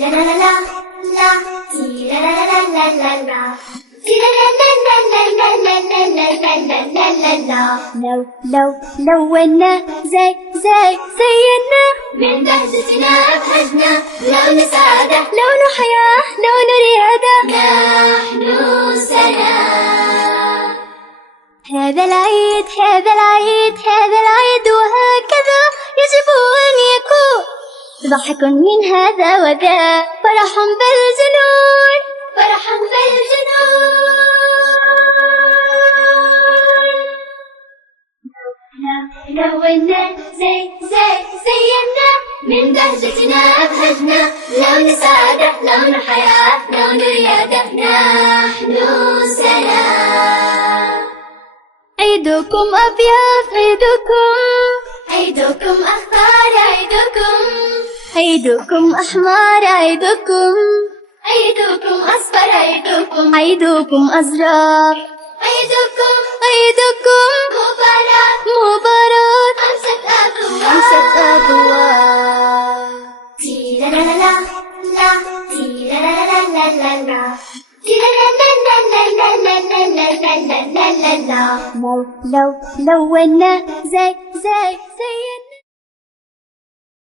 la la la la la, la la la la la la la. لو لونا زينا من بهجتنا أبهجنا، لون سعادة لون حياة لون ريادة، نحن سلام. هذا العيد هذا العيد هذا العيد، وهكذا يجب أن يكون، ضحك من هذا وذا، فرح بالجنون فرح بالجنون. لونا زينا من بهجتنا أبهجنا، لون سعادة لون حياة لون ريادة، نحن سلام. عيدكم أبيض عيدكم أخضر عيدكم أحمر عيدكم أصفر عيدكم أزرق عيدكم مبارك خمسة أبواب. تي لا لا لا لا تي لا لا لا لا لا لا تي لا لا لا لا لا لا لا لا لا لا لا. لونا زينا